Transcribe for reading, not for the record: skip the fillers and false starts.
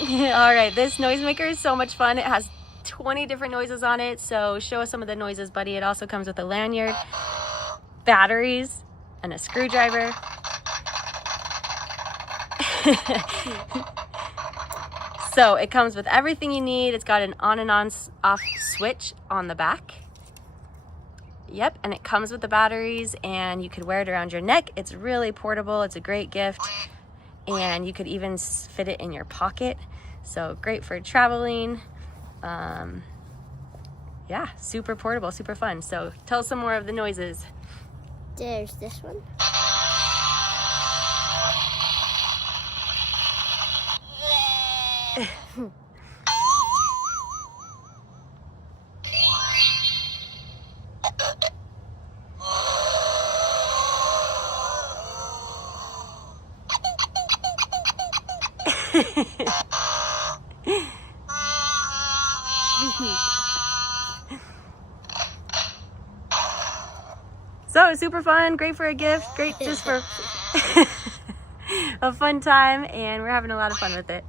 All right, this noisemaker is so much fun. It has 20 different noises on it, so show us some of the noises, buddy. It also comes with a lanyard, batteries, and a screwdriver. So it comes with everything you need. It's got an on and off switch on the back. Yep, and it comes with the batteries, and you could wear it around your neck. It's really portable. It's a great gift, and you could even fit it in your pocket. So great for traveling. Yeah, super portable, super fun. So tell us some more of the noises. There's this one. So super fun, great for a gift, great just for a fun time, and we're having a lot of fun with it.